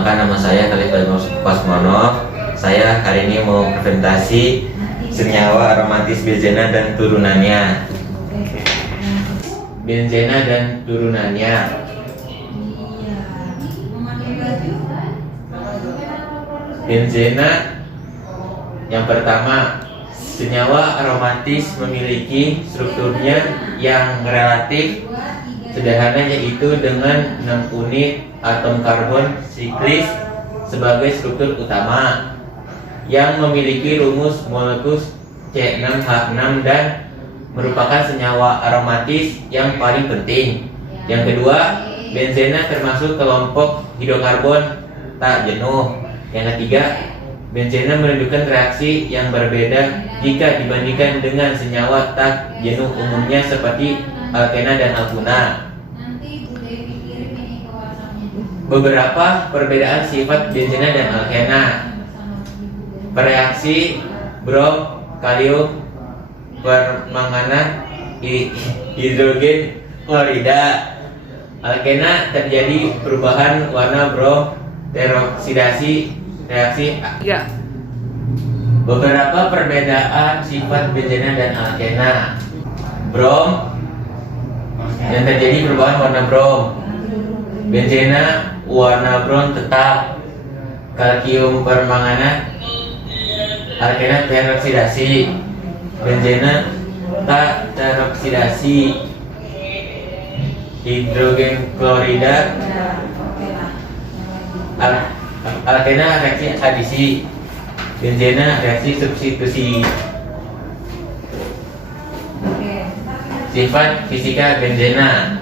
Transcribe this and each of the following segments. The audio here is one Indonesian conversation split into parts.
Perkenalkan, nama saya Khalid Kosmono. Saya hari ini mau presentasi senyawa aromatis benzena dan turunannya. Benzena dan turunannya. Benzena yang pertama, senyawa aromatis memiliki strukturnya yang relatif sederhana, yaitu dengan 6 unit atom karbon siklis sebagai struktur utama yang memiliki rumus molekul C6H6 dan merupakan senyawa aromatis yang paling penting. Yang kedua, benzena termasuk kelompok hidrokarbon tak jenuh. Yang ketiga, benzena menunjukkan reaksi yang berbeda jika dibandingkan dengan senyawa tak jenuh umumnya seperti alkena dan alkuna. Beberapa perbedaan sifat benzena dan alkena. Bereaksi brom, kalium, permanganat, hidrogen klorida. Alkena terjadi perubahan warna brom, teroksidasi, reaksi. Beberapa perbedaan sifat benzena dan alkena. Brom, yang terjadi perubahan warna brom. Benzena warna brom tetap. Kalsium permanganat. Alkena teroksidasi. Benzena tak teroksidasi. Hidrogen klorida. Alkena reaksi adisi. Benzena reaksi substitusi. Sifat fisika benzena.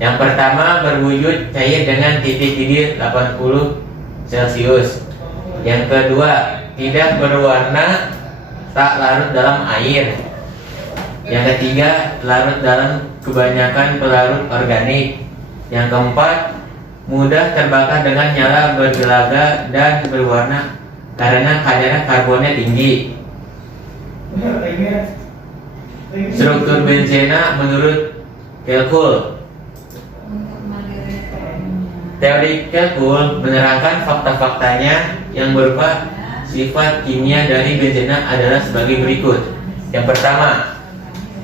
Yang pertama, berwujud cair dengan titik didih 80 Celcius. Yang kedua, tidak berwarna, tak larut dalam air. Yang ketiga, larut dalam kebanyakan pelarut organik. Yang keempat, mudah terbakar dengan nyala bergelaga dan berwarna karena kadar karbonnya tinggi. Struktur benzena menurut Kelkul. Teori Kelkul menerangkan fakta-faktanya yang berupa sifat kimia dari benzena adalah sebagai berikut. Yang pertama,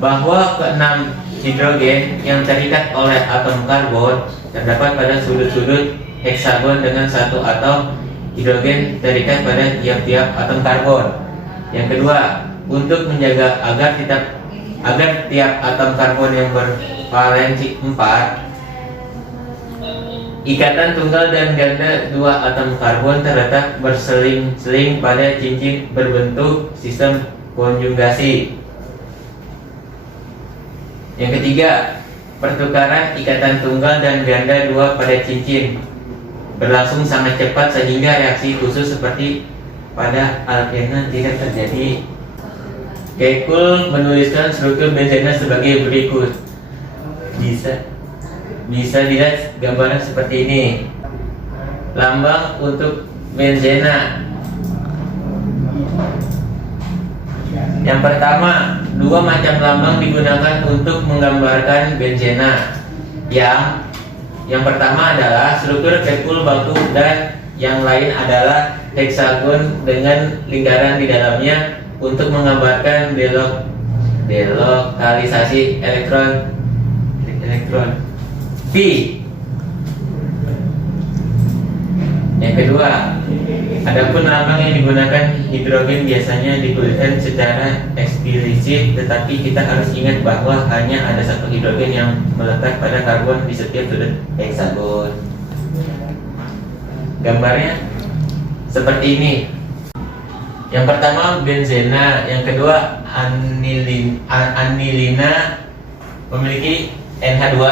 bahwa keenam hidrogen yang terikat oleh atom karbon terdapat pada sudut-sudut heksagon dengan satu atom hidrogen terikat pada tiap-tiap atom karbon. Yang kedua, untuk menjaga agar tiap atom karbon yang bervalensi 4, ikatan tunggal dan ganda dua atom karbon terletak berseling-seling pada cincin berbentuk sistem konjugasi. Yang ketiga, pertukaran ikatan tunggal dan ganda dua pada cincin berlangsung sangat cepat sehingga reaksi khusus seperti pada alkena tidak terjadi. Kelkul menuliskan struktur benzena sebagai berikut. Bisa dilihat gambaran seperti ini. Lambang untuk benzena. Yang pertama, dua macam lambang digunakan untuk menggambarkan benzena. Yang pertama adalah struktur Kelkul baku dan yang lain adalah heksagon dengan lingkaran di dalamnya untuk menggambarkan delokalisasi elektron. Yang kedua, adapun lambang yang digunakan hidrogen biasanya dituliskan secara eksplisit, tetapi kita harus ingat bahwa hanya ada satu hidrogen yang melekat pada karbon di setiap sudut heksagon. Gambarnya seperti ini. Yang pertama benzena, yang kedua anilina memiliki NH2.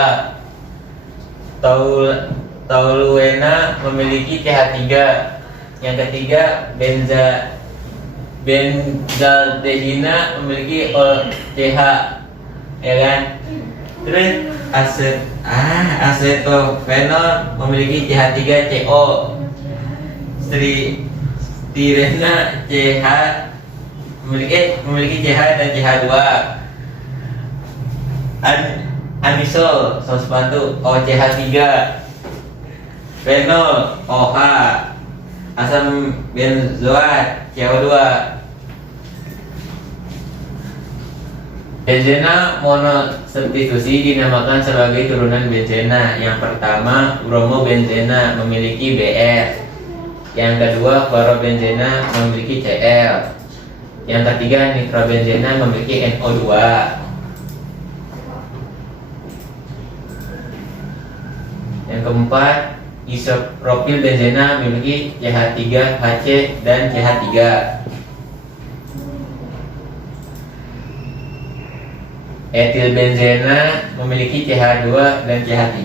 Toluena memiliki CH3. Yang ketiga benzaldehina memiliki OCH, ya kan? Terus asetofenol memiliki CH3CO. Stirena CH memiliki CH dan CH2. Anisol, sos batu, OCH3. Fenol OH, asam benzoat CO2. Benzena monosubstitusi dinamakan sebagai turunan benzena. Yang pertama, bromobenzena memiliki Br. Yang kedua, chlorobenzena memiliki Cl. Yang ketiga, nitrobenzena memiliki NO2. Yang keempat, isopropil benzena memiliki CH3HC dan CH3. Etil benzena memiliki CH2 dan CH3.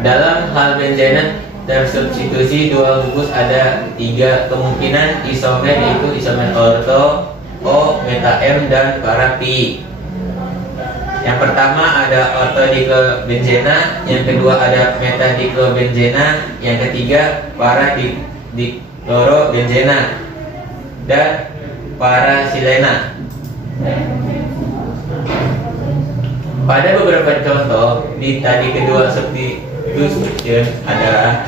Dalam hal benzena tersubstitusi dua gugus ada tiga kemungkinan isomer, yaitu isomer orto, O, meta M, dan para pi. Yang pertama ada ortodiklobenzena, yang kedua ada metadiklobenzena, yang ketiga para diklorobenzena dan parasilena. Pada beberapa contoh di tadi kedua substitution adalah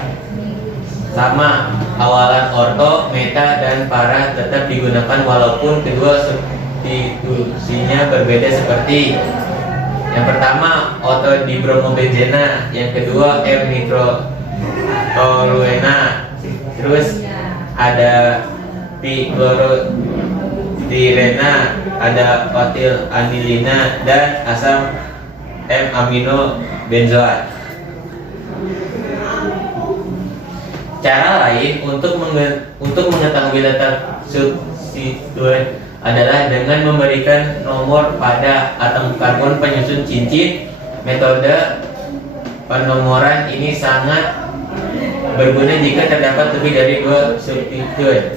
sama, awalan orto, meta, dan para tetap digunakan walaupun kedua substitusinya berbeda, seperti yang pertama ortodibromobenzena, yang kedua M-nitrotoluena, terus ada pichlorodirena, ada otil anilina, dan asam M-amino benzoat. Cara lain untuk mengetahui letak substituen adalah dengan memberikan nomor pada atom karbon penyusun cincin. Metode penomoran ini sangat berguna jika terdapat lebih dari dua substituen.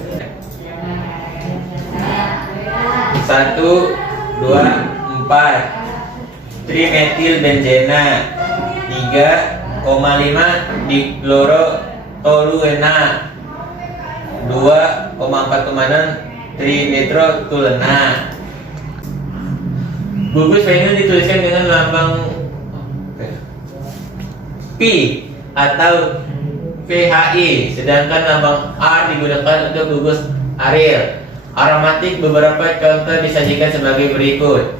1, 2, 4 trimetilbenzena, 3,5 dichlorotoluena, 2,4 trimetrotoluena. Gugus fenil dituliskan dengan lambang P atau PHI, sedangkan lambang R digunakan untuk gugus aril. Aromatik beberapa contoh disajikan sebagai berikut.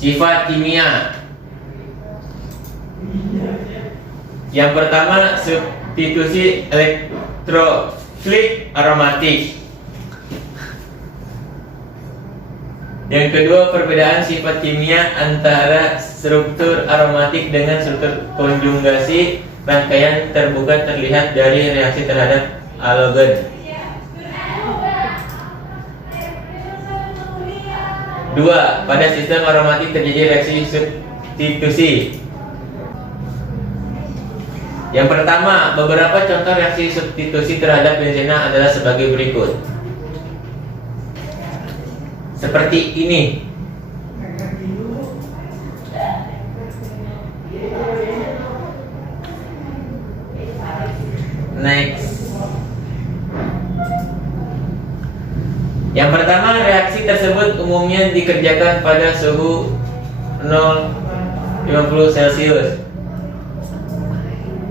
Sifat kimia. Yang pertama, substitusi elektrofilik aromatik. Yang kedua, perbedaan sifat kimia antara struktur aromatik dengan struktur konjugasi rangkaian terbuka terlihat dari reaksi terhadap halogen. 2. Pada sistem aromatik terjadi reaksi substitusi. Yang pertama, beberapa contoh reaksi substitusi terhadap benzena adalah sebagai berikut. Seperti ini. Next. Yang pertama, reaksi tersebut umumnya dikerjakan pada suhu 0,50 Celcius.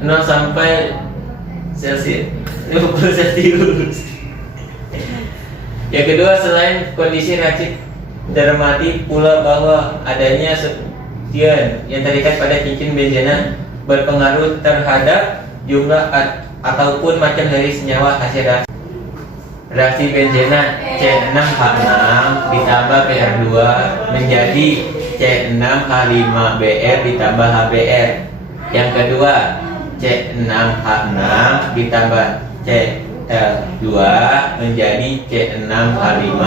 0 sampai Celsius 50 Celcius. Yang kedua, selain kondisi reaksi cermati pula bahwa adanya substituen yang terikat pada cincin benzena berpengaruh terhadap jumlah ataupun macam dari senyawa hasil reaksi benzena C6H6 ditambah Br2 menjadi C6H5Br ditambah HBr. Yang kedua, C6H6 ditambah Cl2 menjadi C6H5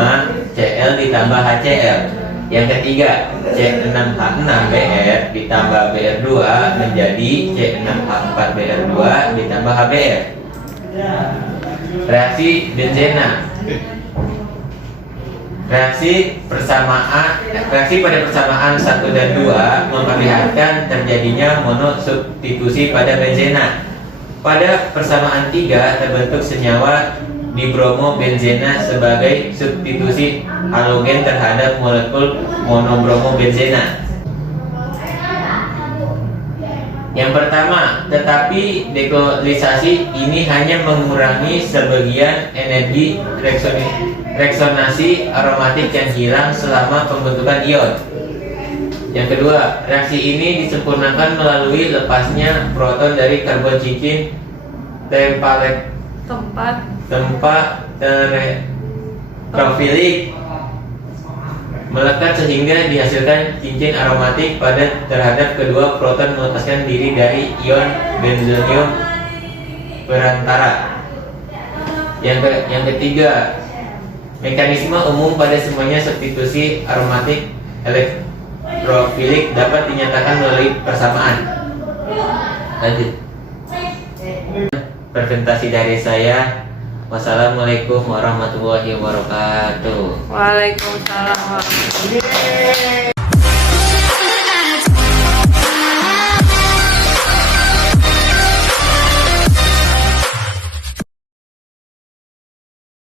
Cl ditambah HCl. Yang ketiga, C6H6Br ditambah Br2 menjadi C6H4Br2 ditambah HBr. Reaksi benzena. Reaksi pada persamaan 1 dan 2 memperlihatkan terjadinya monosubstitusi pada benzena. Pada persamaan 3 terbentuk senyawa dibromobenzena sebagai substitusi halogen terhadap molekul monobromobenzena. Yang pertama, tetapi dekolonisasi ini hanya mengurangi sebagian energi resonansi aromatik yang hilang selama pembentukan ion. Yang kedua, reaksi ini disempurnakan melalui lepasnya proton dari karbon cincin tempat terprofilik melekat sehingga dihasilkan cincin aromatik padat terhadap kedua proton melepaskan diri dari ion benzonium perantara. Yang ketiga, mekanisme umum pada semuanya substitusi aromatik elektrofilik dapat dinyatakan melalui persamaan. Lanjut. Presentasi dari saya. Wassalamualaikum warahmatullahi wabarakatuh. Waalaikumsalam warahmatullahi wabarakatuh.